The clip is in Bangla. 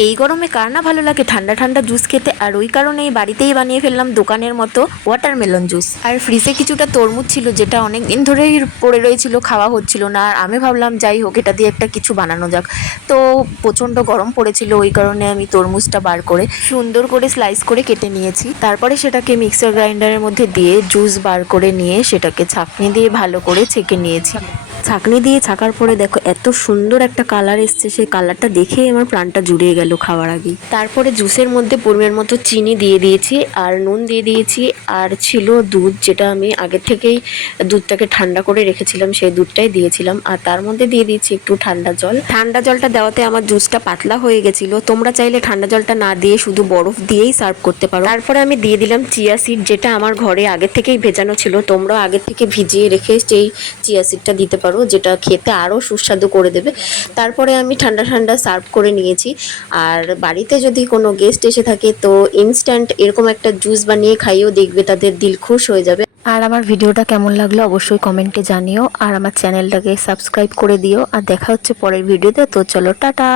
এই গরমে কার না ভালো লাগে ঠান্ডা ঠান্ডা জুস খেতে, আর ওই কারণেই বাড়িতেই বানিয়ে ফেললাম দোকানের মতো ওয়াটারমেলন জুস। আর ফ্রিজে কিছুটা তরমুজ ছিল যেটা অনেক দিন ধরেই পড়ে রয়েছিল, খাওয়া হচ্ছিল না। আর আমি ভাবলাম যাই হোক এটা দিয়ে একটা কিছু বানানো যাক। তো প্রচণ্ড গরম পড়েছিল, ওই কারণে আমি তরমুজটা বার করে সুন্দর করে স্লাইস করে কেটে নিয়েছি। তারপরে সেটাকে মিক্সার গ্রাইন্ডারের মধ্যে দিয়ে জুস বার করে নিয়ে সেটাকে ছাঁকনি দিয়ে ভালো করে ছেঁকে নিয়েছি। ছাঁকনি দিয়ে ছাকার পরে দেখো এত সুন্দর একটা কালার এসছে, সেই কালারটা দেখেই আমার প্রাণটা জুড়িয়ে গেল খাওয়ার আগেই। তারপরে জুসের মধ্যে পরিমাণ মতো চিনি দিয়ে দিয়েছি আর নুন দিয়ে দিয়েছি, আর ছিল দুধ, যেটা আমি আগে থেকেই দুধটাকে ঠান্ডা করে রেখেছিলাম, সেই দুধটাই দিয়েছিলাম। আর তার মধ্যে দিয়ে দিয়েছি একটু ঠান্ডা জল। ঠান্ডা জলটা দেওয়াতে আমার জুসটা পাতলা হয়ে গেছিলো। তোমরা চাইলে ঠান্ডা জলটা না দিয়ে শুধু বরফ দিয়েই সার্ভ করতে পারো। তারপরে আমি দিয়ে দিলাম চিয়া সিড, যেটা আমার ঘরে আগে থেকেই ভেজানো ছিল। তোমরা আগে থেকে ভিজিয়ে রেখে সেই চিয়া সিডটা দিতে পারো, যেটা খেতে আরও সুস্বাদু করে দেবে। তারপরে আমি ঠান্ডা ঠান্ডা সার্ভ করে নিয়েছি। আর বাড়িতে যদি কোনো গেস্ট এসে থাকে তো ইনস্ট্যান্ট এরকম একটা জুস বানিয়ে খাইয়েও দেখবে তাদের দিল খুশ হয়ে যাবে। আর আমার ভিডিওটা কেমন লাগলো অবশ্যই কমেন্টে জানিও, আর আমার চ্যানেলটাকে সাবস্ক্রাইব করে দিও। আর দেখা হচ্ছে পরের ভিডিওতে। তো চলো টাটা।